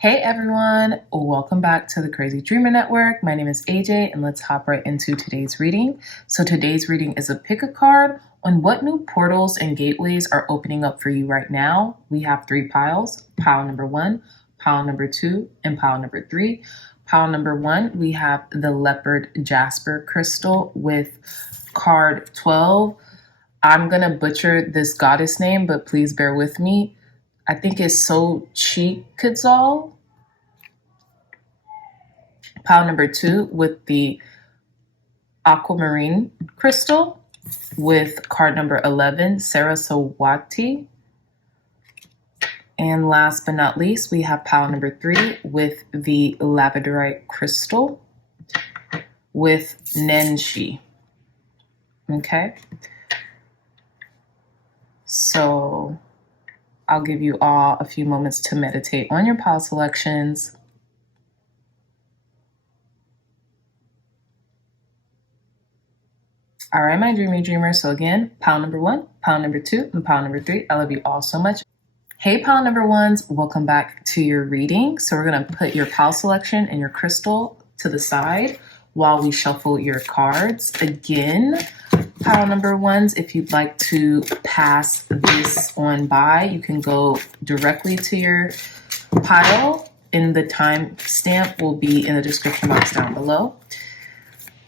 Hey everyone, welcome back to the Crazy Dreamer Network. My name is AJ and let's hop right into today's reading. So today's reading is a pick a card on what new portals and gateways are opening up for you right now. We have 3 piles, pile number 1, pile number 2, and pile number 3. Pile number 1, we have the leopard jasper crystal with card 12. I'm gonna butcher this goddess name, but please bear with me. I think it's Xochitl. Pile number 2 with the aquamarine crystal with card number 11, Saraswati. And last but not least, we have pile number 3 with the labradorite crystal with Nenshi. Okay. So I'll give you all a few moments to meditate on your pile selections. All right, my dreamy dreamers. So again, pile number 1, pile number 2, and pile number 3. I love you all so much. Hey, pile number 1s, welcome back to your reading. So we're gonna put your pile selection and your crystal to the side while we shuffle your cards. Again, pile number 1s, if you'd like to pass this on by, you can go directly to your pile, and the time stamp will be in the description box down below.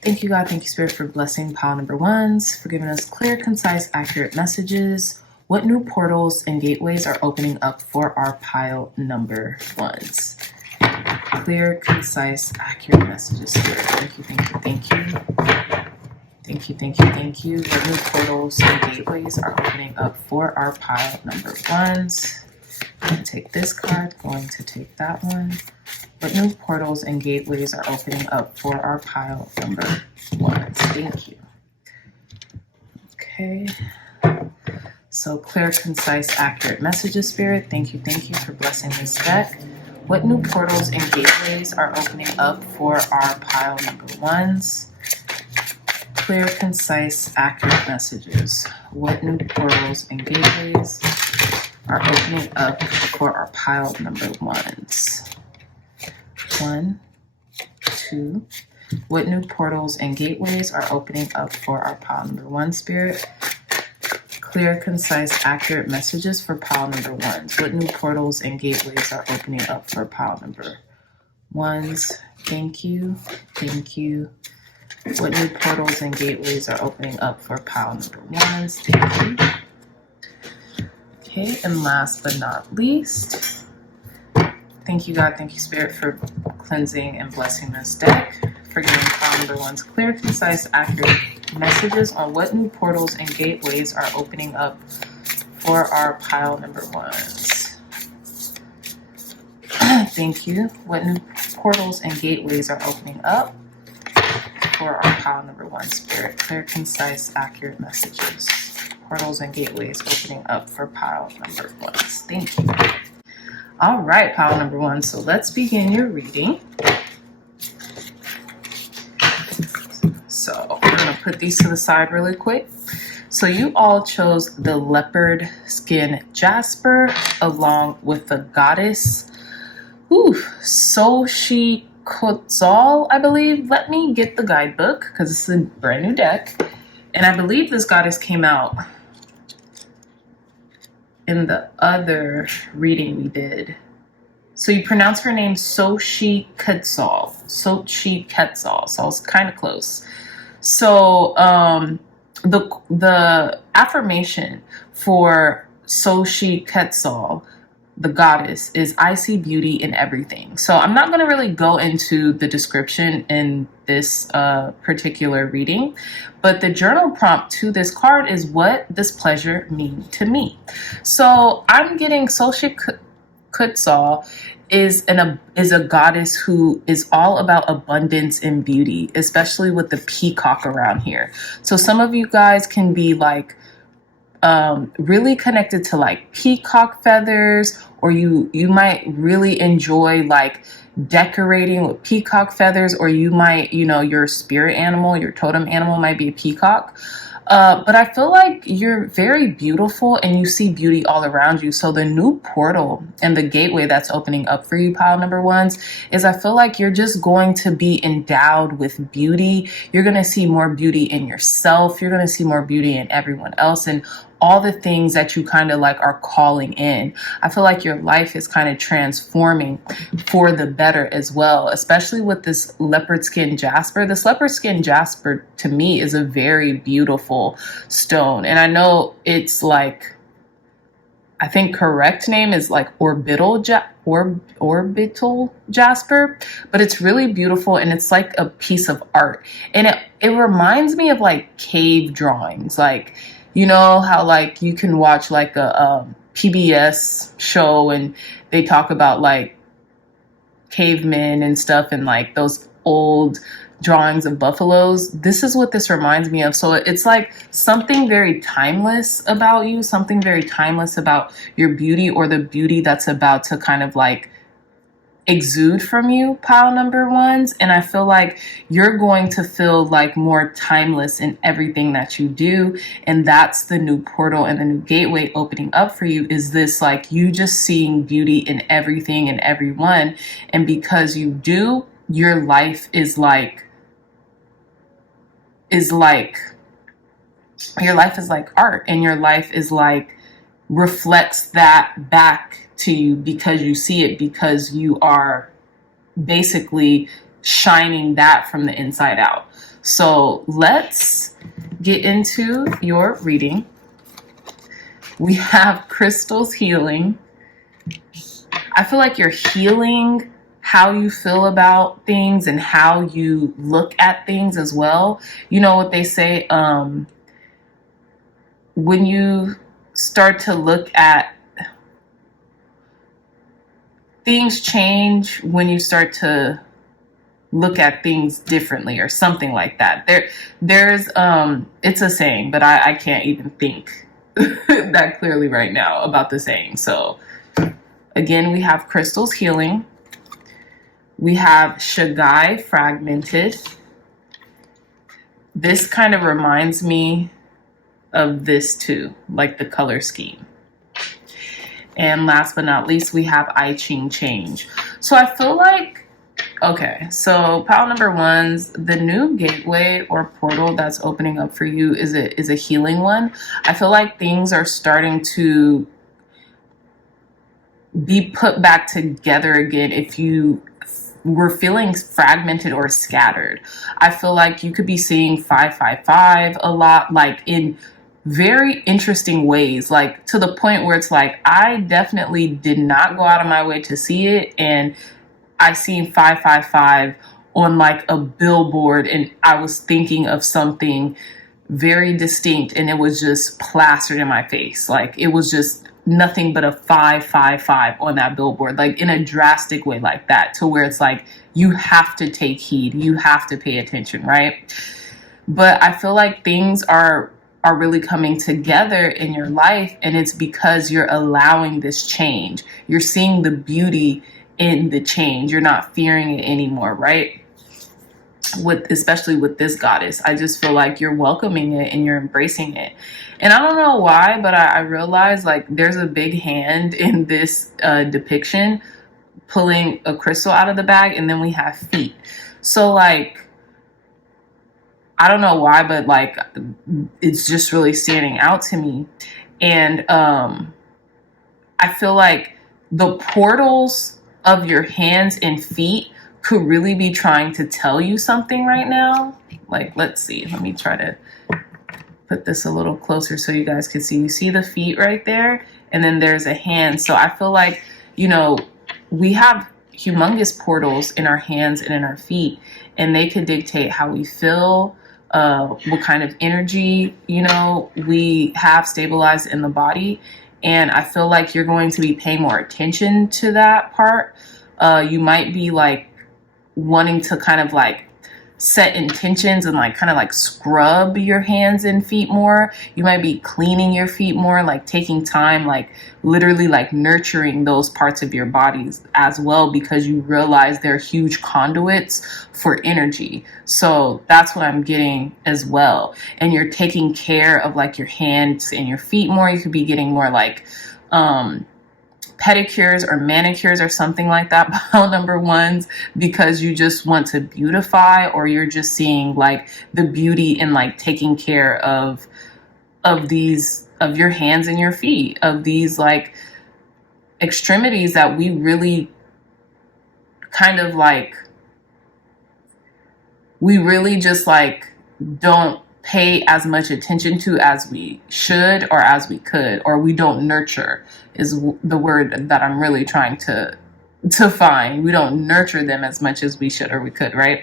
Thank you, God. Thank you, Spirit, for blessing pile number 1s, for giving us clear, concise, accurate messages. What new portals and gateways are opening up for our pile number 1s? Clear, concise, accurate messages, Spirit. Thank you, thank you, thank you. Thank you, thank you, thank you. What new portals and gateways are opening up for our pile number 1s? I'm going to take this card, going to take that one. What new portals and gateways are opening up for our pile number 1s? Thank you. Okay. So clear, concise, accurate messages, Spirit. Thank you for blessing this deck. What new portals and gateways are opening up for our pile number 1s? Clear, concise, accurate messages. What new portals and gateways are opening up for our pile number 1s? 1, 2. What new portals and gateways are opening up for our pile number 1, Spirit? Clear, concise, accurate messages for pile number 1s. What new portals and gateways are opening up for pile number 1s? Thank you. Thank you. What new portals and gateways are opening up for pile number 1s? Thank you. Okay, and last but not least, thank you, God. Thank you, Spirit, for cleansing and blessing this deck, for giving pile number 1s clear, concise, accurate messages on what new portals and gateways are opening up for our pile number 1s. Thank you. What new portals and gateways are opening up for our pile number 1, Spirit? Clear, concise, accurate messages. Portals and gateways opening up for pile number 1s. Thank you. All right, pile number 1. So let's begin your reading. So we're going to put these to the side really quick. So you all chose the leopard skin jasper along with the goddess Xochitl, I believe. Let me get the guidebook because it's a brand new deck. And I believe this goddess came out in the other reading we did. So you pronounce her name Xochitl. So I was kind of close. So the affirmation for Xochitl, the goddess, is I see beauty in everything. So I'm not going to really go into the description in this particular reading, but the journal prompt to this card is, what does pleasure mean to me? So I'm getting Xochitl is a goddess who is all about abundance and beauty, especially with the peacock around here. So some of you guys can be like really connected to like peacock feathers, or you might really enjoy like decorating with peacock feathers, or you might, your spirit animal, your totem animal might be a peacock. But I feel like you're very beautiful and you see beauty all around you. So the new portal and the gateway that's opening up for you, pile number ones, is I feel like you're just going to be endowed with beauty. You're going to see more beauty in yourself. You're going to see more beauty in everyone else and all the things that you kind of like are calling in. I feel like your life is kind of transforming for the better as well, especially with this leopard skin jasper. This leopard skin jasper to me is a very beautiful stone. And I know it's like, I think correct name is like orbital jasper, but it's really beautiful and it's like a piece of art. And it reminds me of like cave drawings. Like, you know how like you can watch like a PBS show and they talk about like cavemen and stuff and like those old drawings of buffaloes. This is what this reminds me of. So it's like something very timeless about you, something very timeless about your beauty or the beauty that's about to kind of like exude from you, pile number ones. And I feel like you're going to feel like more timeless in everything that you do. And that's the new portal and the new gateway opening up for you, is this like you just seeing beauty in everything and everyone. And because you do, your life is like your life is like art, and your life is like reflects that back to you because you see it, because you are basically shining that from the inside out. So let's get into your reading. We have crystals healing. I feel like you're healing how you feel about things and how you look at things as well. You know what they say, when you start to look at things, change when you start to look at things differently or something like that. There's it's a saying, but I can't even think that clearly right now about the saying. So again, we have crystals healing. We have Shagai fragmented. This kind of reminds me of this too, like the color scheme. And last but not least, we have I Ching change. So I feel like, okay, so pile number ones, the new gateway or portal that's opening up for you is a healing one. I feel like things are starting to be put back together again if you were feeling fragmented or scattered. I feel like you could be seeing 555 a lot, like in very interesting ways, like to the point where it's like, I definitely did not go out of my way to see it. And I seen 555 on like a billboard and I was thinking of something very distinct and it was just plastered in my face. Like it was just nothing but a 555 on that billboard, like in a drastic way like that, to where it's like, you have to take heed, you have to pay attention, right? But I feel like things are really coming together in your life, and it's because you're allowing this change. You're seeing the beauty in the change. You're not fearing it anymore, right? Especially with this goddess, I just feel like you're welcoming it and you're embracing it. And I don't know why, but I realize like there's a big hand in this depiction pulling a crystal out of the bag, and then we have feet. So like, I don't know why, but like it's just really standing out to me. And I feel like the portals of your hands and feet could really be trying to tell you something right now. Like, let's see, let me try to put this a little closer so you guys can see. You see the feet right there, and then there's a hand. So I feel like, you know, we have humongous portals in our hands and in our feet, and they could dictate how we feel, what kind of energy, you know, we have stabilized in the body. And I feel like you're going to be paying more attention to that part. You might be like wanting to kind of like set intentions and like kind of like scrub your hands and feet more. You might be cleaning your feet more, like taking time, like literally like nurturing those parts of your bodies as well, because you realize they're huge conduits for energy. So that's what I'm getting as well. And you're taking care of like your hands and your feet more. You could be getting more like pedicures or manicures or something like that, pile number ones, because you just want to beautify, or you're just seeing like the beauty in like taking care of these, of your hands and your feet, of these like extremities that we really kind of like, we really just like don't pay as much attention to as we should or as we could, or we don't nurture is the word that I'm really trying to find. We don't nurture them as much as we should or we could, right?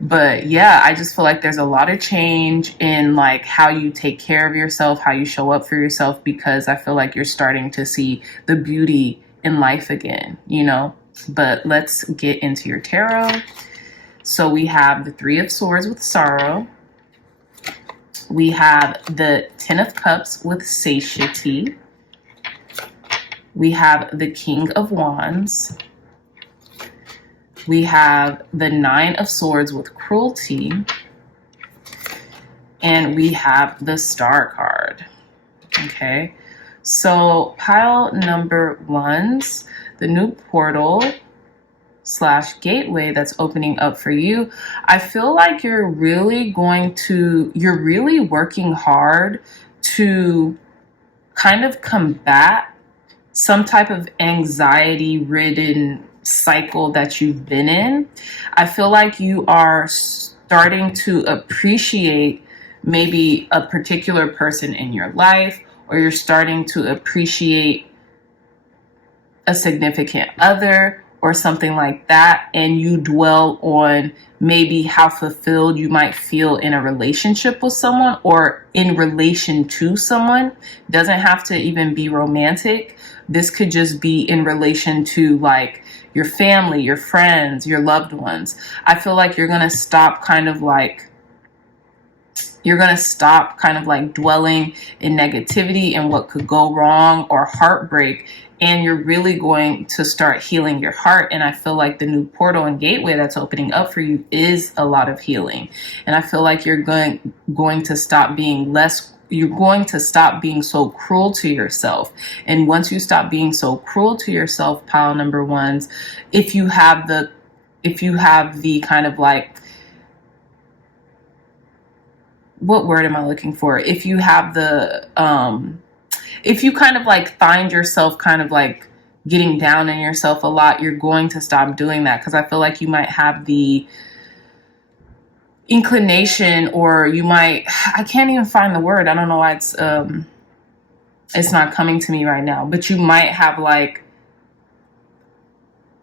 But yeah, I just feel like there's a lot of change in like how you take care of yourself, how you show up for yourself, because I feel like you're starting to see the beauty in life again, you know? But let's get into your tarot. So we have the Three of Swords with sorrow. We have the Ten of Cups with satiety. We have the King of Wands. We have the Nine of Swords with cruelty. And we have the Star card. Okay, so pile number ones, the new portal / gateway that's opening up for you. I feel like you're really working hard to kind of combat some type of anxiety ridden cycle that you've been in. I feel like you are starting to appreciate maybe a particular person in your life, or you're starting to appreciate a significant other or something like that, and you dwell on maybe how fulfilled you might feel in a relationship with someone or in relation to someone. Doesn't have to even be romantic. This could just be in relation to like your family, your friends, your loved ones. I feel like you're going to stop kind of like dwelling in negativity and what could go wrong or heartbreak, and you're really going to start healing your heart. And I feel like the new portal and gateway that's opening up for you is a lot of healing. And I feel like you're going to stop being so cruel to yourself. And once you stop being so cruel to yourself, pile number ones, if you have the kind of like, what word am I looking for? If you have the, if you kind of like find yourself kind of like getting down on yourself a lot, you're going to stop doing that. Because I feel like you might have the inclination, or you might, I can't even find the word. I don't know why it's not coming to me right now, but you might have like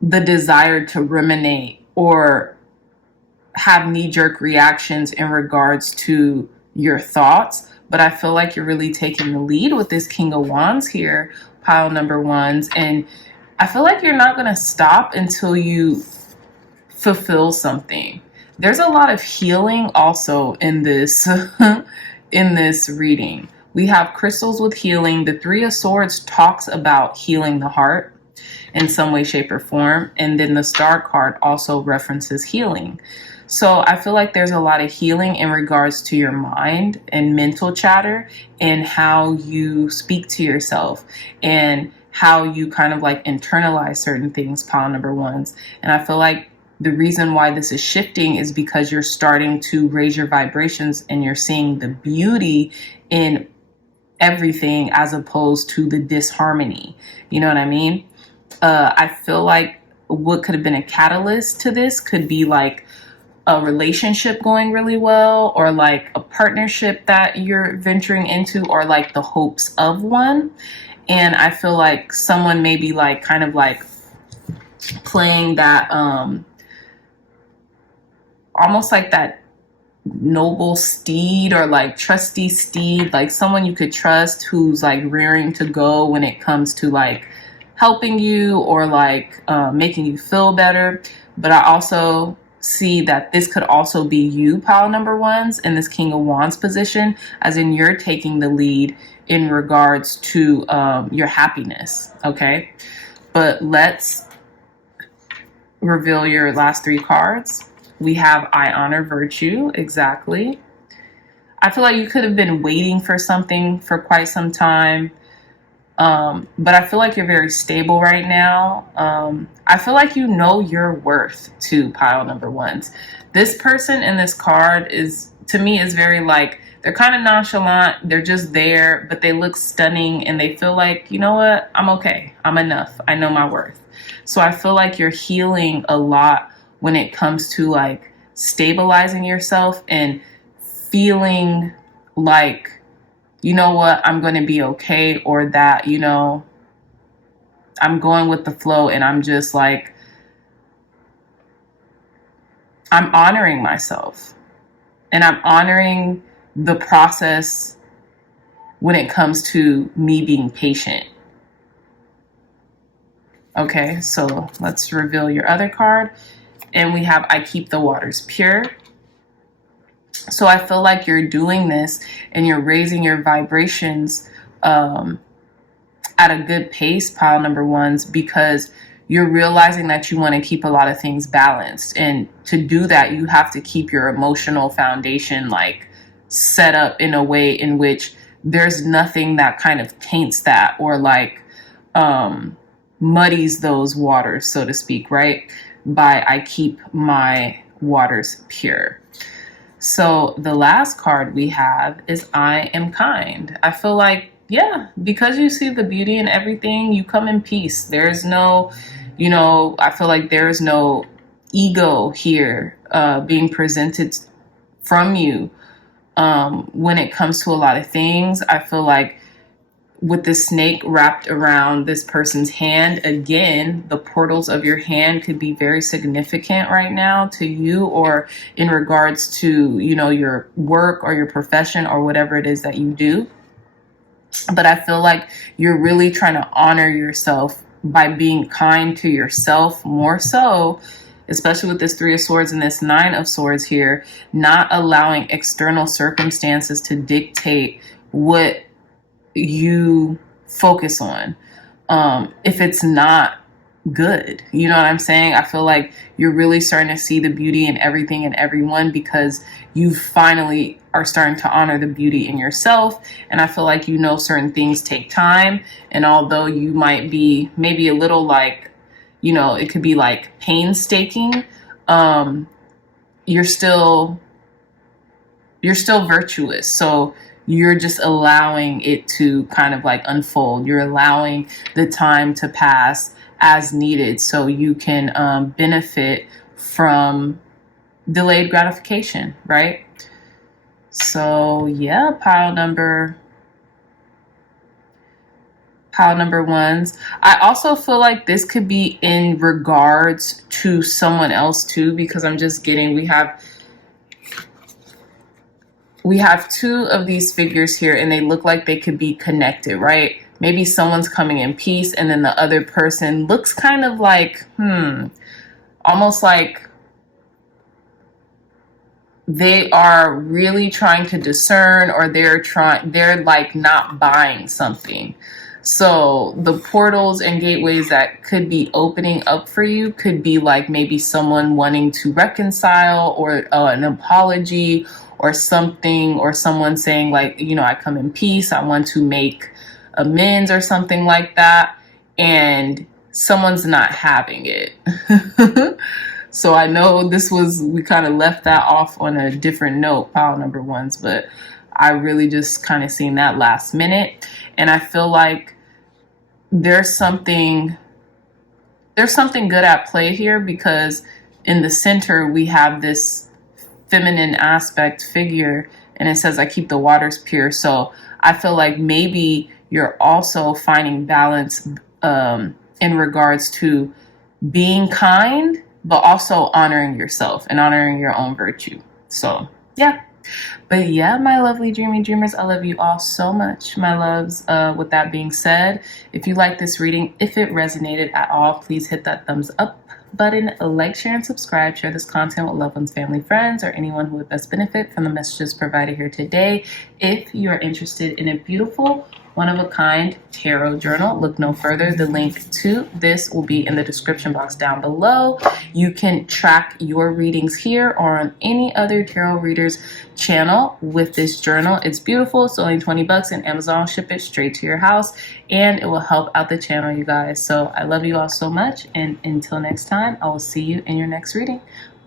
the desire to ruminate or have knee-jerk reactions in regards to your thoughts. But I feel like you're really taking the lead with this King of Wands here, pile number ones. And I feel like you're not going to stop until you fulfill something. There's a lot of healing also in this in this reading. We have crystals with healing. The Three of Swords talks about healing the heart in some way, shape, or form. And then the Star card also references healing. So I feel like there's a lot of healing in regards to your mind and mental chatter, and how you speak to yourself and how you kind of like internalize certain things, pile number ones. And I feel like the reason why this is shifting is because you're starting to raise your vibrations and you're seeing the beauty in everything as opposed to the disharmony. You know what I mean? I feel like what could have been a catalyst to this could be like a relationship going really well, or like a partnership that you're venturing into, or like the hopes of one. And I feel like someone may be like kind of like playing that almost like that noble steed, or like trusty steed, like someone you could trust who's like rearing to go when it comes to like helping you or like making you feel better. But I also see that this could also be you, pile number ones, in this King of Wands position, as in you're taking the lead in regards to your happiness, okay? But let's reveal your last 3 cards. We have I honor virtue, exactly. I feel like you could have been waiting for something for quite some time. But I feel like you're very stable right now. I feel like you know your worth too, pile number ones. This person in this card is, to me, is very like, they're kind of nonchalant. They're just there, but they look stunning and they feel like, you know what? I'm okay. I'm enough. I know my worth. So I feel like you're healing a lot when it comes to like stabilizing yourself and feeling like, you know what, I'm going to be okay, or that, you know, I'm going with the flow and I'm just like, I'm honoring myself and I'm honoring the process when it comes to me being patient. Okay, so let's reveal your other card. And we have I keep the waters pure. So I feel like you're doing this and you're raising your vibrations at a good pace, pile number ones, because you're realizing that you want to keep a lot of things balanced. And to do that, you have to keep your emotional foundation like set up in a way in which there's nothing that kind of taints that or like muddies those waters, so to speak, right? By I keep my waters pure. So the last card we have is I am kind. I feel like, yeah, because you see the beauty in everything, you come in peace. There's no, you know, I feel like there's no ego here being presented from you when it comes to a lot of things. I feel like with the snake wrapped around this person's hand, again, the portals of your hand could be very significant right now to you, or in regards to, you know, your work or your profession or whatever it is that you do. But I feel like you're really trying to honor yourself by being kind to yourself more so, especially with this 3 of Swords and this 9 of Swords here, not allowing external circumstances to dictate what you focus on if it's not good. You know what I'm saying? I feel like you're really starting to see the beauty in everything and everyone because you finally are starting to honor the beauty in yourself. And I feel like, you know, certain things take time, and although you might be maybe a little like, you know, it could be like painstaking, you're still virtuous. So you're just allowing it to kind of like unfold. You're allowing the time to pass as needed so you can benefit from delayed gratification, right? So yeah, pile number ones. I also feel like this could be in regards to someone else too, because I'm just getting, we have 2 of these figures here and they look like they could be connected, right? Maybe someone's coming in peace and then the other person looks kind of like, almost like they are really trying to discern, or they're like not buying something. So the portals and gateways that could be opening up for you could be like maybe someone wanting to reconcile, or an apology or something, or someone saying like, you know, I come in peace, I want to make amends or something like that, and someone's not having it. So I know we kind of left that off on a different note, pile number ones, but I really just kind of seen that last minute. And I feel like there's something good at play here, because in the center we have this feminine aspect figure and it says I keep the waters pure. So I feel like maybe you're also finding balance in regards to being kind, but also honoring yourself and honoring your own virtue. So yeah, But yeah, my lovely dreamy dreamers, I love you all so much, my loves. With that being said, if you like this reading, if it resonated at all, please hit that thumbs up button, like, share, and subscribe. Share this content with loved ones, family, friends, or anyone who would best benefit from the messages provided here today. If you are interested in a beautiful, one-of-a-kind tarot journal, look no further. The link to this will be in the description box down below. You can track your readings here or on any other tarot readers channel with this journal. It's beautiful. It's only 20 bucks, and Amazon will ship it straight to your house, and it will help out the channel, you guys. So I love you all so much, and until next time, I will see you in your next reading.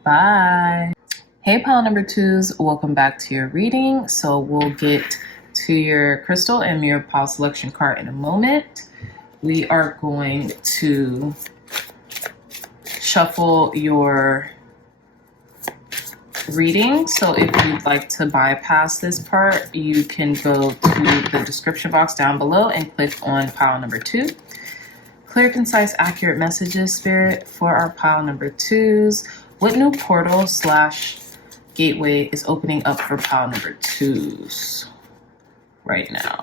Bye. Hey, pile number twos, welcome back to your reading. So we'll get to your crystal and mirror pile selection card in a moment. We are going to shuffle your reading. So if you'd like to bypass this part, you can go to the description box down below and click on pile number 2. Clear, concise, accurate messages, Spirit, for our pile number 2s. What new portal / gateway is opening up for pile number 2s right now?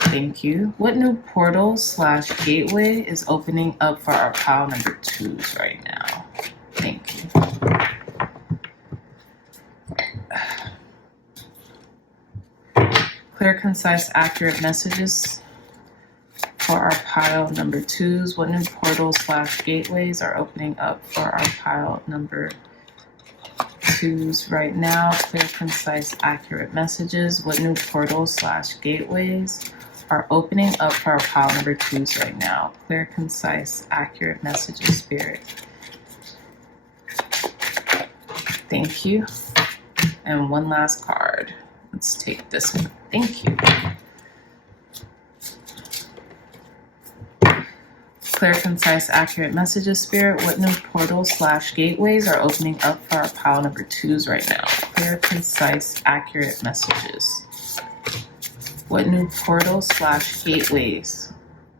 Thank you. What new portal / gateway is opening up for our pile number 2s right now? Thank you. Clear, concise, accurate messages for our pile number 2s. What new portals / gateways are opening up for our pile number 2s right now? Clear, concise, accurate messages. What new portals / gateways are opening up for our pile number 2s right now? Clear, concise, accurate messages, Spirit. Thank you. And one last card. Let's take this one. Thank you. Clear, concise, accurate messages, Spirit. What new portals / gateways are opening up for our pile number 2s right now? Clear, concise, accurate messages. What new portals / gateways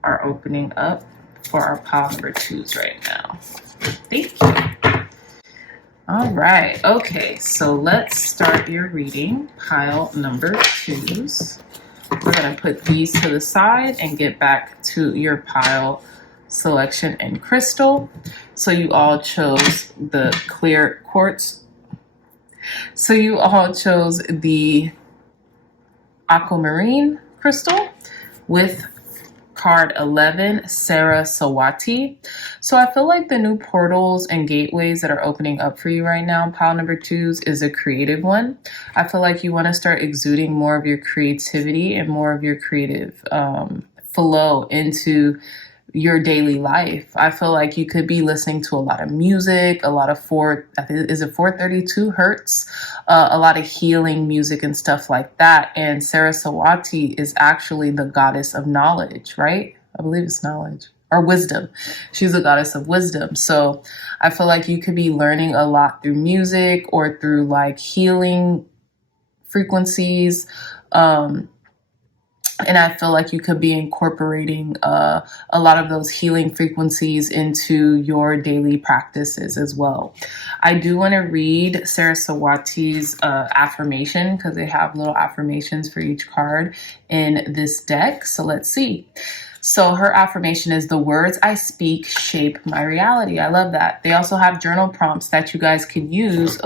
are opening up for our pile number 2s right now? Thank you. All right. Okay, so let's start your reading. Pile number 2s. We're going to put these to the side and get back to your pile selection and crystal. So you all chose the clear quartz. So you all chose the aquamarine crystal with card 11, Saraswati. So I feel like the new portals and gateways that are opening up for you right now, pile number 2s, is a creative one. I feel like you want to start exuding more of your creativity and more of your creative flow into your daily life. I feel like you could be listening to a lot of music, a lot of 432 hertz, a lot of healing music and stuff like that. And Saraswati is actually the goddess of knowledge, right? I believe it's knowledge or wisdom. She's the goddess of wisdom. So I feel like you could be learning a lot through music or through like healing frequencies. And I feel like you could be incorporating a lot of those healing frequencies into your daily practices as well. I do want to read Saraswati's affirmation because they have little affirmations for each card in this deck. So let's see. So her affirmation is, the words I speak shape my reality. I love that. They also have journal prompts that you guys can use.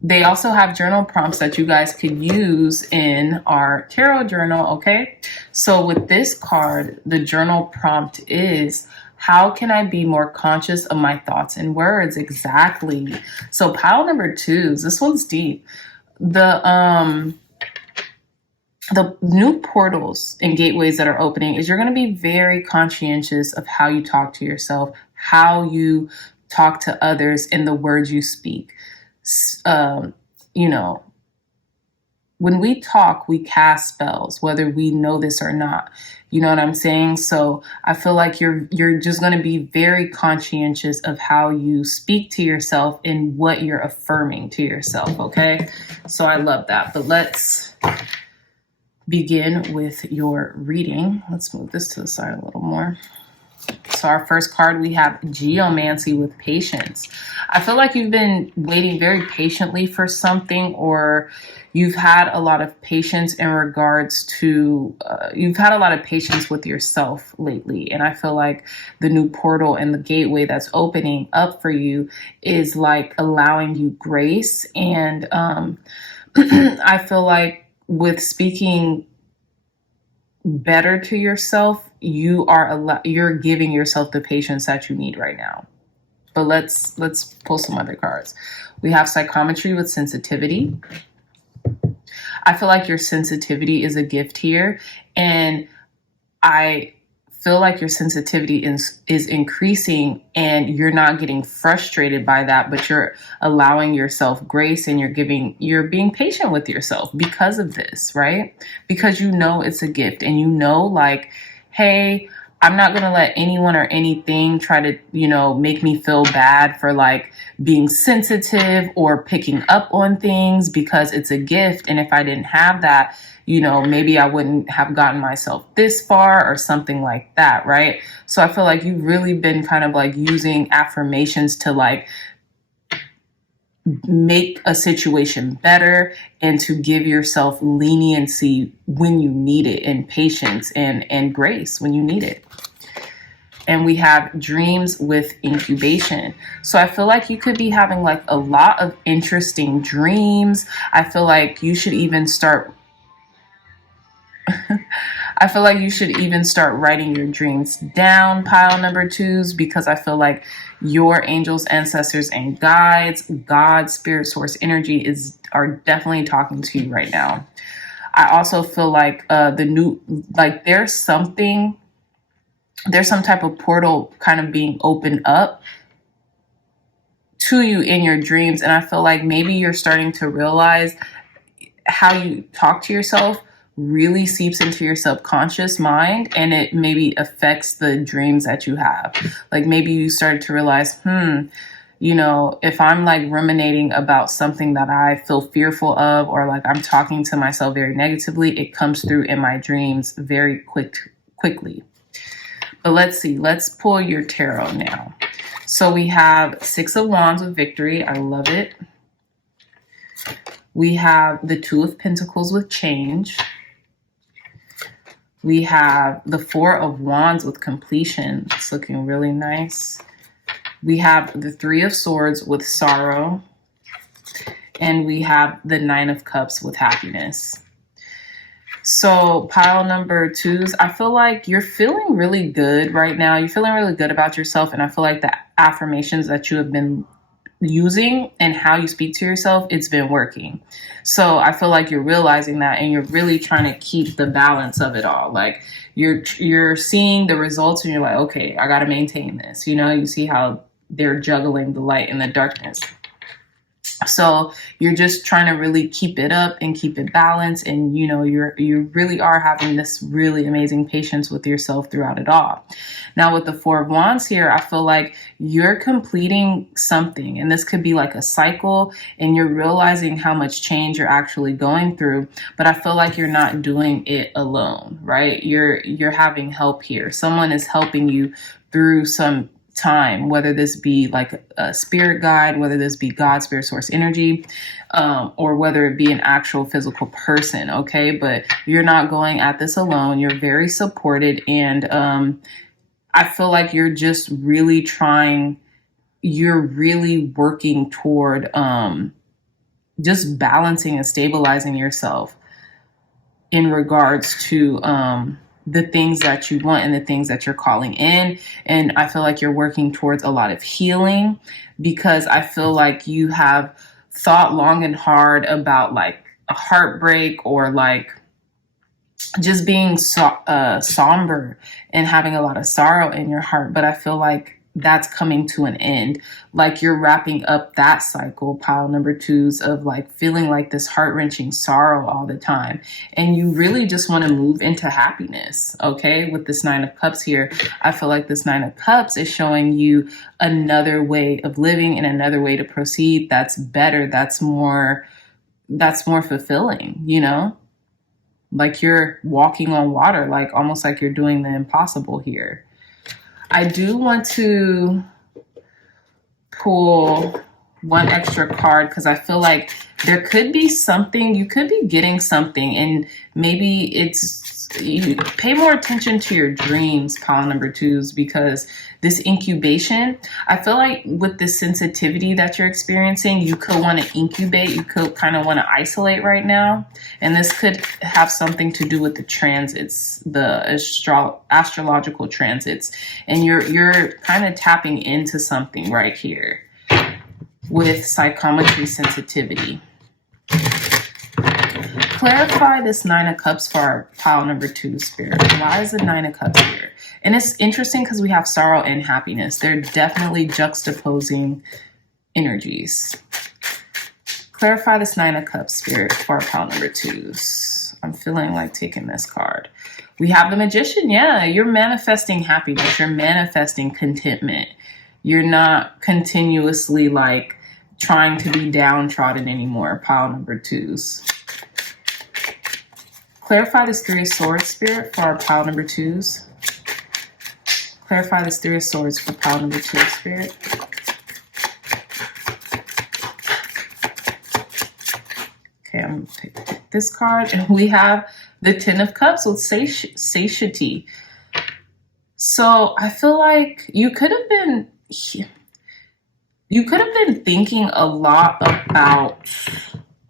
They also have journal prompts that you guys can use in our tarot journal, okay? So with this card, the journal prompt is, how can I be more conscious of my thoughts and words? Exactly. So pile number 2s, this one's deep. The new portals and gateways that are opening is you're going to be very conscientious of how you talk to yourself, how you talk to others, and the words you speak. You know, when we talk, we cast spells, whether we know this or not. You know what I'm saying? So I feel like you're just going to be very conscientious of how you speak to yourself and what you're affirming to yourself. Okay. So I love that. But let's begin with your reading. Let's move this to the side a little more. So our first card, we have geomancy with patience. I feel like you've been waiting very patiently for something, or you've had a lot of patience in regards to, you've had a lot of patience with yourself lately. And I feel like the new portal and the gateway that's opening up for you is like allowing you grace. And I feel like with speaking better to yourself, you're giving yourself the patience that you need right now. But let's pull some other cards. We have psychometry with sensitivity. I feel like your sensitivity is a gift here, and I feel like your sensitivity is increasing, and you're not getting frustrated by that, but you're allowing yourself grace, and you're being patient with yourself because of this, right? Because you know it's a gift, and you know, like, hey, I'm not going to let anyone or anything try to, make me feel bad for like being sensitive or picking up on things, because it's a gift. And if I didn't have that, maybe I wouldn't have gotten myself this far or something like that, right? So I feel like you've really been kind of like using affirmations to like make a situation better and to give yourself leniency when you need it, and patience and grace when you need it. And we have dreams with incubation. So I feel like you could be having like a lot of interesting dreams. I feel like you should even start writing your dreams down, pile number twos, because I feel like your angels, ancestors, and guides, God, spirit, source, energy are definitely talking to you right now. I also feel like there's some type of portal kind of being opened up to you in your dreams. And I feel like maybe you're starting to realize how you talk to yourself really seeps into your subconscious mind, and it maybe affects the dreams that you have. Like maybe you started to realize, if I'm like ruminating about something that I feel fearful of, or like I'm talking to myself very negatively, it comes through in my dreams very quickly. But let's see, let's pull your tarot now. So we have Six of Wands with victory. I love it. We have the Two of Pentacles with change. We have the Four of Wands with completion. It's looking really nice. We have the Three of Swords with sorrow. And we have the Nine of Cups with happiness. So pile number twos, I feel like you're feeling really good right now. You're feeling really good about yourself. And I feel like the affirmations that you have been using and how you speak to yourself, it's been working. So I feel like you're realizing that, and you're really trying to keep the balance of it all. Like you're seeing the results, and you're like, okay, I got to maintain this. You see how they're juggling the light and the darkness. So you're just trying to really keep it up and keep it balanced. And, you really are having this really amazing patience with yourself throughout it all. Now with the Four of Wands here, I feel like you're completing something, and this could be like a cycle, and you're realizing how much change you're actually going through. But I feel like you're not doing it alone, right? You're having help here. Someone is helping you through some time, whether this be like a spirit guide, whether this be God, spirit, source, energy, or whether it be an actual physical person. Okay. But you're not going at this alone. You're very supported. And I feel like you're just really you're really working toward just balancing and stabilizing yourself in regards to the things that you want and the things that you're calling in. And I feel like you're working towards a lot of healing, because I feel like you have thought long and hard about like a heartbreak, or like just being somber and having a lot of sorrow in your heart. But I feel like that's coming to an end. Like you're wrapping up that cycle, pile number twos, of like feeling like this heart-wrenching sorrow all the time. And you really just want to move into happiness. Okay. With this Nine of Cups here, I feel like this Nine of Cups is showing you another way of living and another way to proceed. That's better. That's more fulfilling, like you're walking on water, like almost like you're doing the impossible here. I do want to pull one extra card because I feel like there could be something, you could be getting something, and maybe you pay more attention to your dreams, pile number twos, because this incubation, I feel like with the sensitivity that you're experiencing, you could want to incubate, you could kind of want to isolate right now. And this could have something to do with the transits, the astrological transits. And you're kind of tapping into something right here with psychometry sensitivity. Clarify this Nine of Cups for our pile number two, Spirit. Why is the Nine of Cups here? And it's interesting because we have sorrow and happiness. They're definitely juxtaposing energies. Clarify this Nine of Cups, Spirit, for our pile number twos. I'm feeling like taking this card. We have the Magician. Yeah, you're manifesting happiness. You're manifesting contentment. You're not continuously like trying to be downtrodden anymore, pile number twos. Clarify this Three of Swords, Spirit, for our pile number twos. Clarify this Three of Swords for pile number two, Spirit. Okay, I'm going to pick this card. And we have the Ten of Cups with satiety. So I feel like you could have been thinking a lot about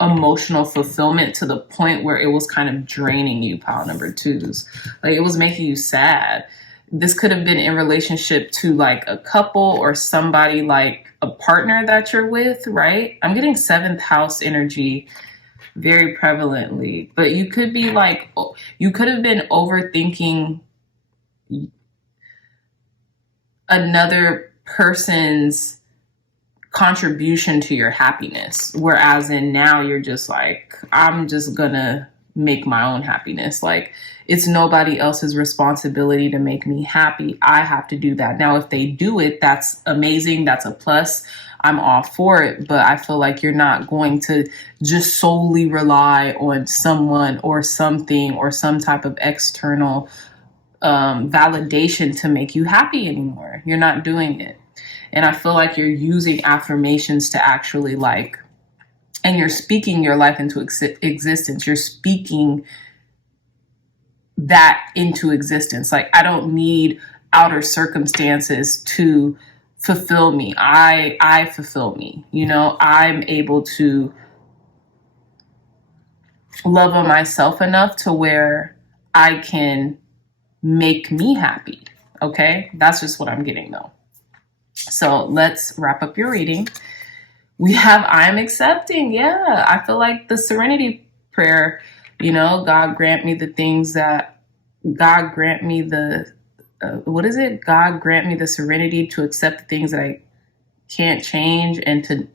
emotional fulfillment to the point where it was kind of draining you, pile number twos. Like it was making you sad. This could have been in relationship to like a couple or somebody like a partner that you're with, right? I'm getting seventh house energy very prevalently, but you could be like, you could have been overthinking another person's contribution to your happiness. Whereas in now you're just like, I'm just gonna make my own happiness. Like it's nobody else's responsibility to make me happy. I have to do that. Now, if they do it, that's amazing. That's a plus. I'm all for it. But I feel like you're not going to just solely rely on someone or something or some type of external validation to make you happy anymore. You're not doing it. And I feel like you're using affirmations to actually like, and you're speaking your life into existence. You're speaking that into existence. Like, I don't need outer circumstances to fulfill me. I fulfill me. You know, I'm able to love on myself enough to where I can make me happy. Okay? That's just what I'm getting though. So let's wrap up your reading. We have I am accepting. Yeah, I feel like the serenity prayer, you know, God grant me the things that, God grant me the, God grant me the serenity to accept the things that I can't change and to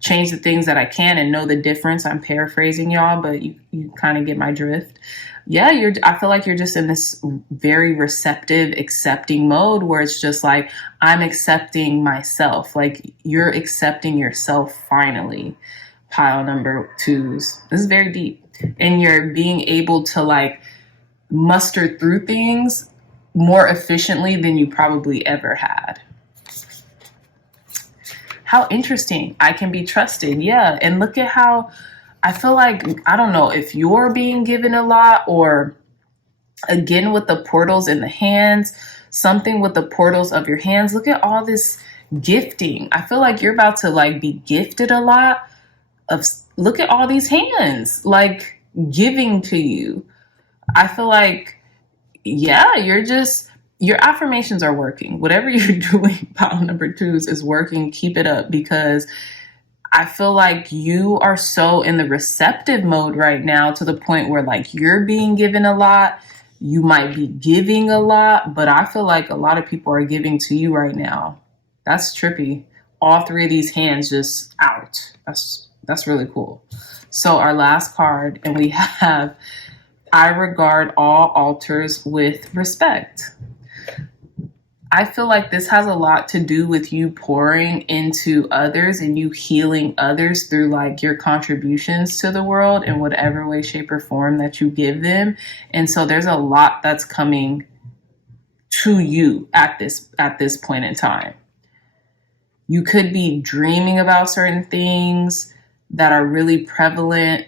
change the things that I can and know the difference. I'm paraphrasing y'all, but you kind of get my drift. Yeah, I feel like you're just in this very receptive, accepting mode where it's just like, I'm accepting myself. Like you're accepting yourself finally, pile number twos. This is very deep. And you're being able to like muster through things more efficiently than you probably ever had. How interesting. I can be trusted. Yeah. And look at how I feel like, I don't know if you're being given a lot or again with the portals in the hands, something with the portals of your hands. Look at all this gifting. I feel like you're about to like be gifted a lot of, look at all these hands like giving to you. I feel like, yeah, your affirmations are working. Whatever you're doing, pile number twos is working. Keep it up because I feel like you are so in the receptive mode right now to the point where like you're being given a lot. You might be giving a lot, but I feel like a lot of people are giving to you right now. That's trippy. All three of these hands just out. That's really cool. So our last card, and we have, I regard all altars with respect. I feel like this has a lot to do with you pouring into others and you healing others through like your contributions to the world in whatever way, shape, or form that you give them. And so there's a lot that's coming to you at this point in time. You could be dreaming about certain things that are really prevalent.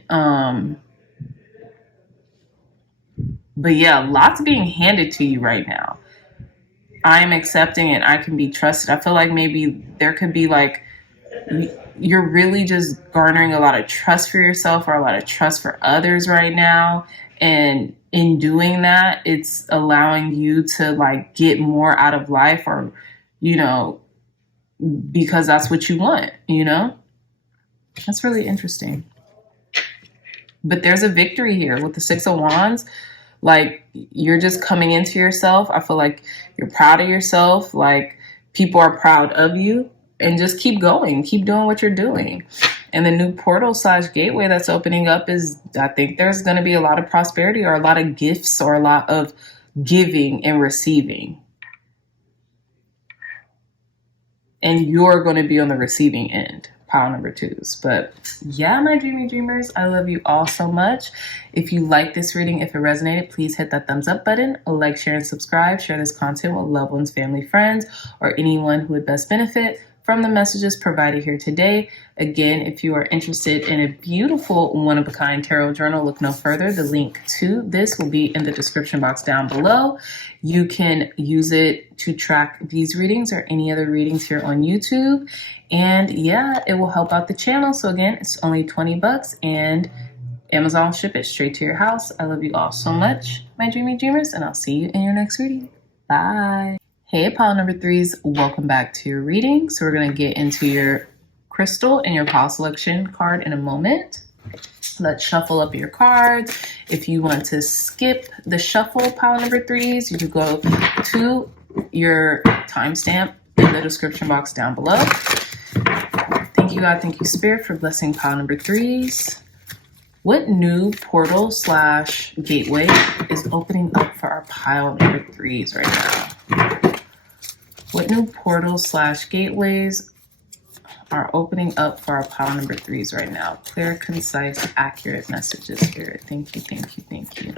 But yeah, lots being handed to you right now. I'm accepting and I can be trusted. I feel like maybe there could be like, you're really just garnering a lot of trust for yourself or a lot of trust for others right now. And in doing that, it's allowing you to like get more out of life, or, you know, because that's what you want, you know? That's really interesting. But there's a victory here with the Six of Wands. Like, you're just coming into yourself. I feel like you're proud of yourself. Like, people are proud of you. And just keep going. Keep doing what you're doing. And the new portal / gateway that's opening up is, I think there's going to be a lot of prosperity or a lot of gifts or a lot of giving and receiving. And you're going to be on the receiving end, pile number 2s. But yeah, my dreamy dreamers, I love you all so much. If you like this reading, if it resonated, please hit that thumbs up button, like, share, and subscribe. Share this content with loved ones, family, friends, or anyone who would best benefit from the messages provided here today. Again, if you are interested in a beautiful one-of-a-kind tarot journal, look no further. The link to this will be in the description box down below. You can use it to track these readings or any other readings here on YouTube. And yeah, it will help out the channel. So again, it's only $20 and Amazon will ship it straight to your house. I love you all so much, my dreamy dreamers, and I'll see you in your next reading. Bye. Hey, pile number 3s, welcome back to your reading. So we're going to get into your crystal and your pile selection card in a moment. Let's shuffle up your cards. If you want to skip the shuffle, pile number 3s, you can go to your timestamp in the description box down below. Thank you, God. Thank you, Spirit, for blessing pile number 3s. What new portal / gateway is opening up for our pile number 3s right now? What new portals / gateways are opening up for our pile number 3s right now? Clear, concise, accurate messages, Spirit. Thank you, thank you, thank you.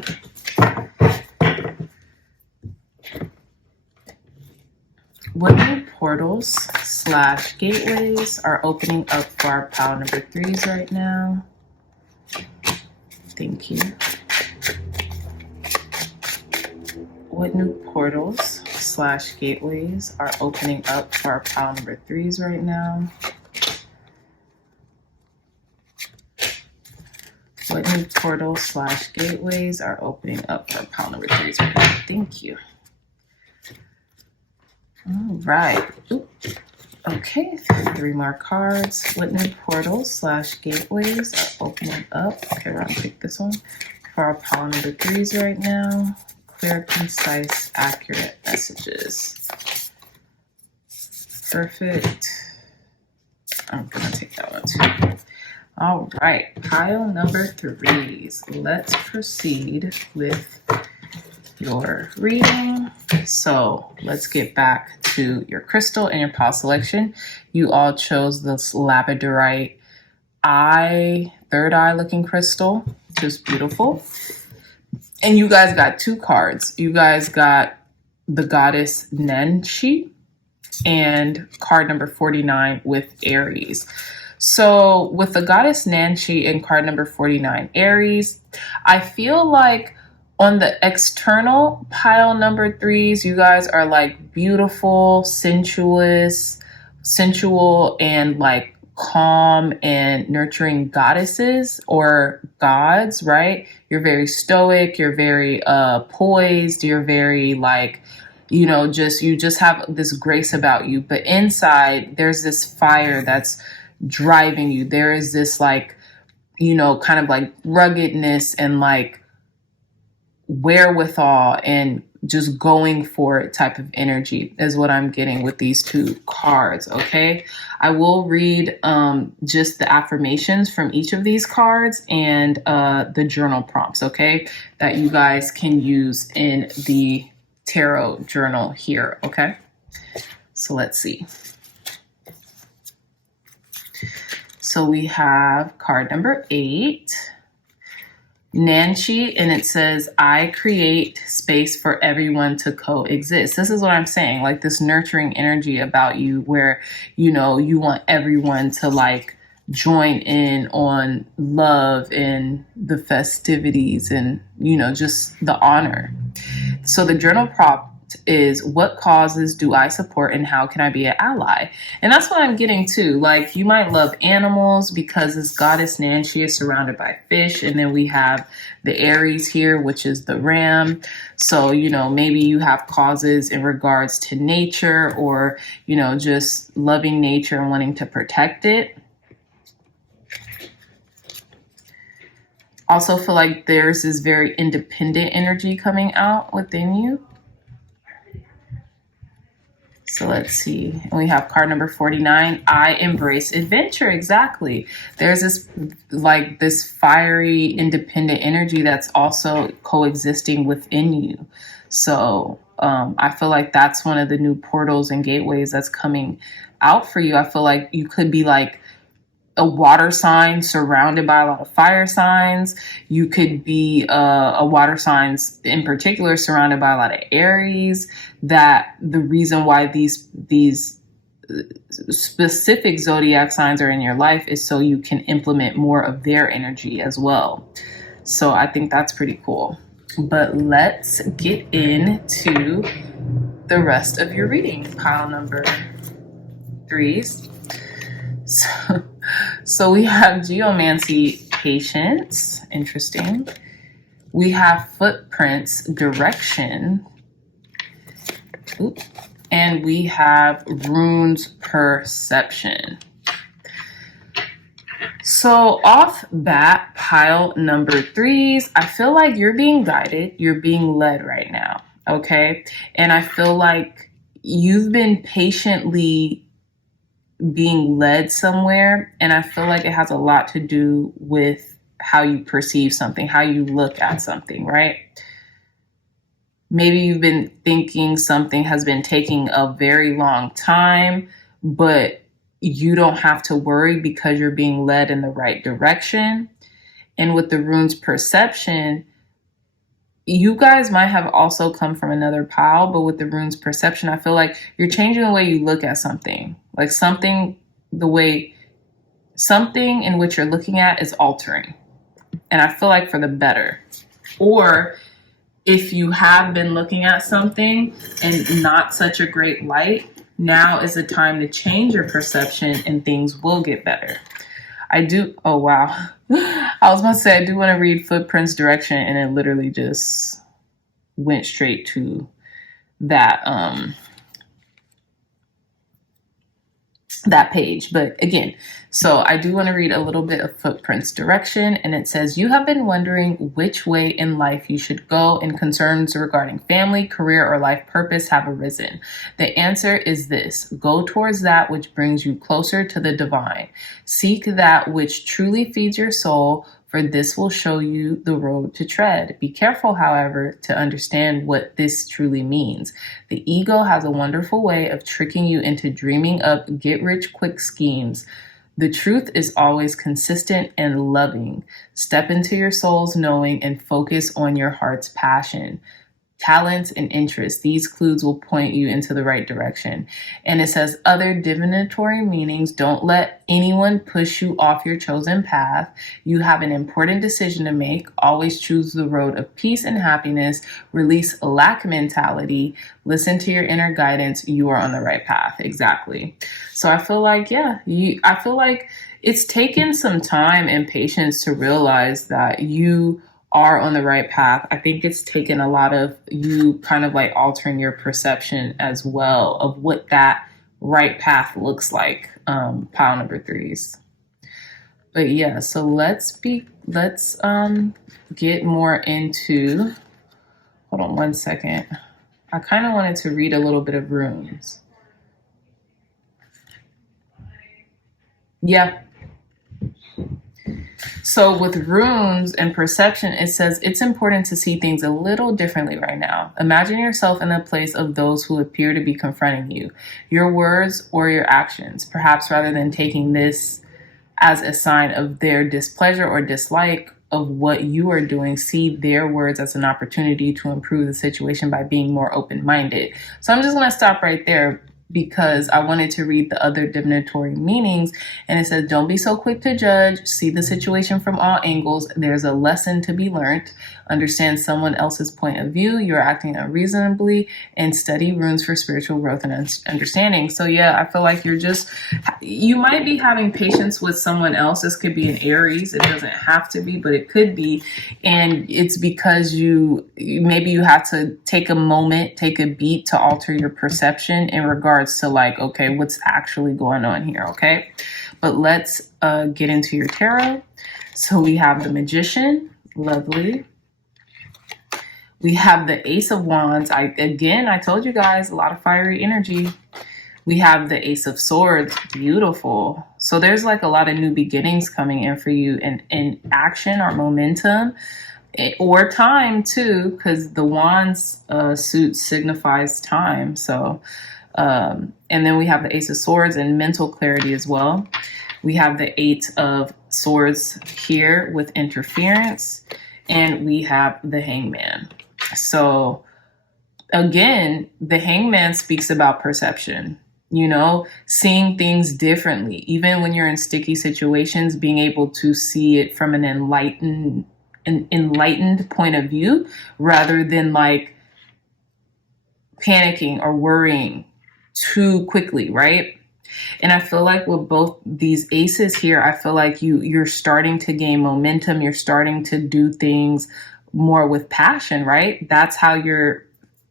What new portals / gateways are opening up for our pile number 3s right now? Thank you. What new portals / gateways are opening up for our pile number 3s right now? What new portals / gateways are opening up for our pile number 3s right now? Thank you. All right. Oop. Okay, 3 more cards. What new portals / gateways are opening up? Okay, we're gonna pick this one for our pile number 3s right now. Clear, concise, accurate messages. Perfect. I'm gonna take that one too. All right, pile number 3s. Let's proceed with your reading. So let's get back to your crystal and your pile selection. You all chose this labradorite third eye looking crystal, which is beautiful. And you guys got 2 cards. You guys got the goddess Nenshi and card number 49 with Aries. So with the goddess Nenshi and card number 49 Aries, I feel like on the external pile number 3s, you guys are like beautiful, sensual, and like calm and nurturing goddesses or gods, right? You're very stoic, you're very poised, you're very like, you know, you just have this grace about you. But inside, there's this fire that's driving you. There is this like, you know, kind of like ruggedness and like wherewithal and just going for it type of energy is what I'm getting with these 2 cards. Okay, I will read just the affirmations from each of these cards and the journal prompts, okay, that you guys can use in the tarot journal here. Okay, so let's see. So we have card number 8. Nancy, and it says, I create space for everyone to coexist. This is what I'm saying, like this nurturing energy about you where, you know, you want everyone to like join in on love and the festivities and, you know, just the honor. So the journal prompt is, what causes do I support and how can I be an ally? And that's what I'm getting to. Like, you might love animals because this goddess Nancy is surrounded by fish. And then we have the Aries here, which is the ram. So, you know, maybe you have causes in regards to nature or, you know, just loving nature and wanting to protect it. Also feel like there's this very independent energy coming out within you. So let's see. And we have card number 49. I embrace adventure. Exactly. There's this like this fiery, independent energy that's also coexisting within you. So I feel like that's one of the new portals and gateways that's coming out for you. I feel like you could be like a water sign surrounded by a lot of fire signs. You could be a water signs in particular surrounded by a lot of Aries. That the reason why these specific zodiac signs are in your life is so you can implement more of their energy as well. So I think that's pretty cool. But let's get into the rest of your reading. Pile number 3s. So we have geomancy, patience, interesting. We have footprints, direction. And we have runes, perception. So off bat, pile number 3s, I feel like you're being guided, you're being led right now, okay? And I feel like you've been patiently being led somewhere, and I feel like it has a lot to do with how you perceive something, how you look at something, right? Maybe you've been thinking something has been taking a very long time, but you don't have to worry because you're being led in the right direction. And with the runes perception, you guys might have also come from another pile, but with the runes perception, I feel like you're changing the way you look at something. Like something in which you're looking at is altering. And I feel like for the better. Or if you have been looking at something in not such a great light, now is the time to change your perception and things will get better. Oh wow. I was about to say, I do want to read footprints, direction, and it literally just went straight to that that page. But again, so I do want to read a little bit of footprints, direction, and it says, you have been wondering which way in life you should go, and concerns regarding family, career, or life purpose have arisen. The answer is this: go towards that which brings you closer to the divine. Seek that which truly feeds your soul, for this will show you the road to tread. Be careful, however, to understand what this truly means. The ego has a wonderful way of tricking you into dreaming up get-rich-quick schemes. The truth is always consistent and loving. Step into your soul's knowing and focus on your heart's passion, talents, and interests. These clues will point you into the right direction. And it says, other divinatory meanings: don't let anyone push you off your chosen path. You have an important decision to make. Always choose the road of peace and happiness. Release lack mentality. Listen to your inner guidance. You are on the right path. Exactly. So I feel like, I feel like it's taken some time and patience to realize that you are on the right path. I think it's taken a lot of you kind of like altering your perception as well of what that right path looks like, pile number 3s. But yeah, so let's get more into, hold on one second. I kind of wanted to read a little bit of runes. Yeah. So with runes and perception, it says it's important to see things a little differently right now. Imagine yourself in the place of those who appear to be confronting you, your words or your actions. Perhaps rather than taking this as a sign of their displeasure or dislike, of what you are doing, see their words as an opportunity to improve the situation by being more open-minded. So I'm just going to stop right there because I wanted to read the other divinatory meanings. And it says, don't be so quick to judge. See the situation from all angles. There's a lesson to be learned. Understand someone else's point of view. You're acting unreasonably, and study runes for spiritual growth and understanding. So yeah, I feel like you might be having patience with someone else. This could be an Aries. It doesn't have to be, but it could be. And it's because maybe you have to take a moment, take a beat to alter your perception in regards to like, okay, what's actually going on here? Okay. But let's get into your tarot. So we have the Magician. Lovely. We have the Ace of Wands. I told you guys, a lot of fiery energy. We have the Ace of Swords. Beautiful. So there's like a lot of new beginnings coming in for you in action or momentum or time too, because the Wands suit signifies time. So, and then we have the Ace of Swords and mental clarity as well. We have the Eight of Swords here with interference, and we have the Hangman. So again, the Hangman speaks about perception, seeing things differently. Even when you're in sticky situations, being able to see it from an enlightened point of view rather than like panicking or worrying too quickly, right? And I feel like with both these aces here, I feel like you're starting to gain momentum. You're starting to do things more with passion, right? That's how you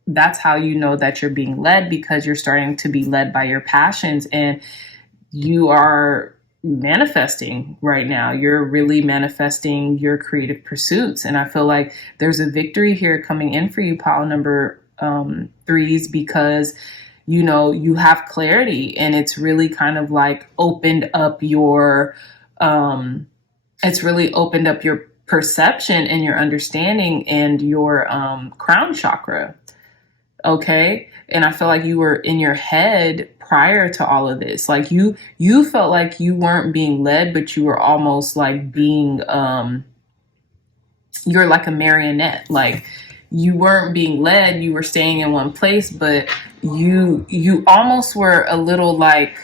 know that you're being led, because you're starting to be led by your passions, and you are manifesting right now. You're really manifesting your creative pursuits. And I feel like there's a victory here coming in for you, pile number threes, because you have clarity, and it's really kind of like opened up your perception and your understanding and your crown chakra. Okay. And I feel like you were in your head prior to all of this. Like you felt like you weren't being led, but you were almost like being, you're like a marionette. Like you weren't being led, you were staying in one place, but you almost were a little like,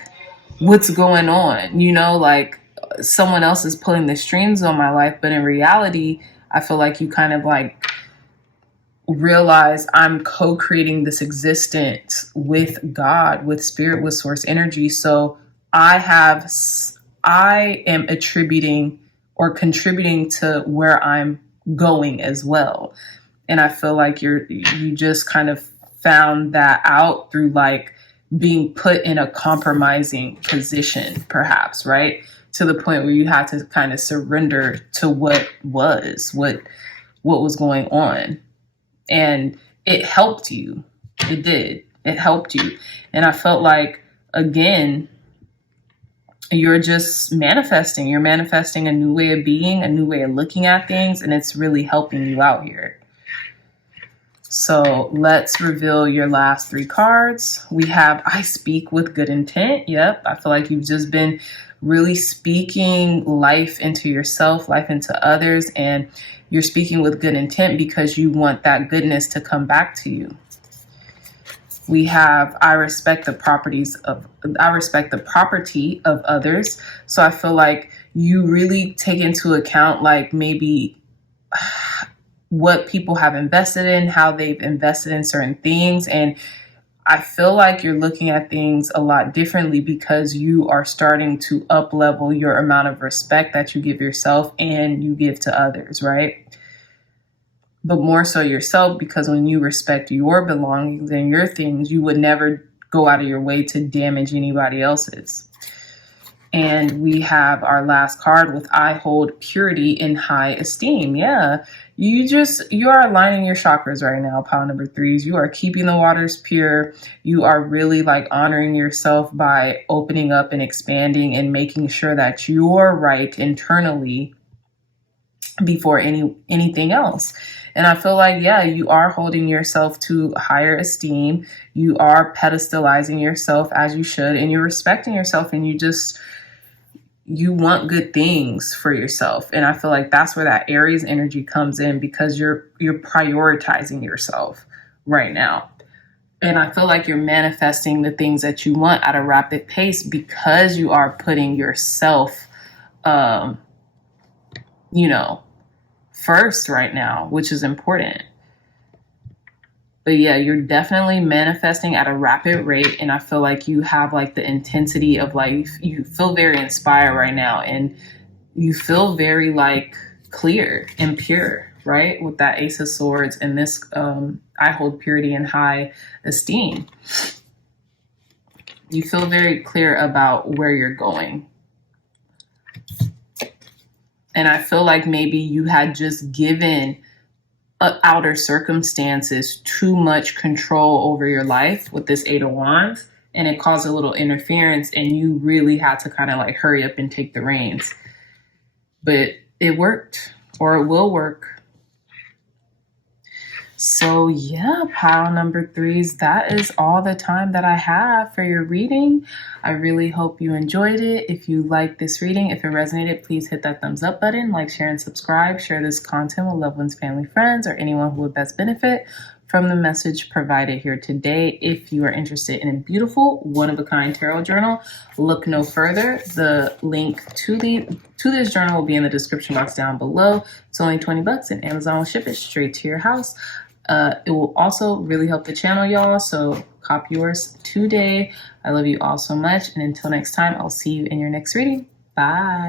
what's going on? Like someone else is pulling the strings on my life. But in reality, I feel like you kind of like realize I'm co-creating this existence with God, with spirit, with source energy. So I am attributing or contributing to where I'm going as well. And I feel like you just kind of found that out through like being put in a compromising position, perhaps, right? To the point where you had to kind of surrender to what was going on. And it helped you. It did. It helped you. And I felt like, again, you're just manifesting. You're manifesting a new way of being, a new way of looking at things, and it's really helping you out here. So let's reveal your last three cards. We have I speak with good intent. Yep. I feel like you've just been really speaking life into yourself, life into others, and you're speaking with good intent because you want that goodness to come back to you. We have I respect the property of others. So I feel like you really take into account like maybe what people have invested in, how they've invested in certain things. And I feel like you're looking at things a lot differently because you are starting to up level your amount of respect that you give yourself and you give to others, right? But more so yourself, because when you respect your belongings and your things, you would never go out of your way to damage anybody else's. And we have our last card with I hold purity in high esteem. Yeah, you are aligning your chakras right now, pile number threes. You are keeping the waters pure. You are really like honoring yourself by opening up and expanding and making sure that you're right internally before anything else. And I feel like, yeah, you are holding yourself to higher esteem. You are pedestalizing yourself as you should, and you're respecting yourself, and you want good things for yourself. And I feel like that's where that Aries energy comes in, because you're prioritizing yourself right now. And I feel like you're manifesting the things that you want at a rapid pace because you are putting yourself, first right now, which is important. But yeah, you're definitely manifesting at a rapid rate. And I feel like you have like the intensity of like, you feel very inspired right now. And you feel very like clear and pure, right? With that Ace of Swords and this, I hold purity in high esteem. You feel very clear about where you're going. And I feel like maybe you had just given outer circumstances too much control over your life with this Eight of Wands, and it caused a little interference, and you really had to kind of like hurry up and take the reins. But it worked, or it will work. So yeah, pile number 3s, that is all the time that I have for your reading. I really hope you enjoyed it. If you liked this reading, if it resonated, please hit that thumbs up button, like, share, and subscribe. Share this content with loved ones, family, friends, or anyone who would best benefit from the message provided here today. If you are interested in a beautiful, one-of-a-kind tarot journal, look no further. The link to this journal will be in the description box down below. It's only $20 and Amazon will ship it straight to your house. It will also really help the channel, y'all. So cop yours today. I love you all so much. And until next time, I'll see you in your next reading. Bye.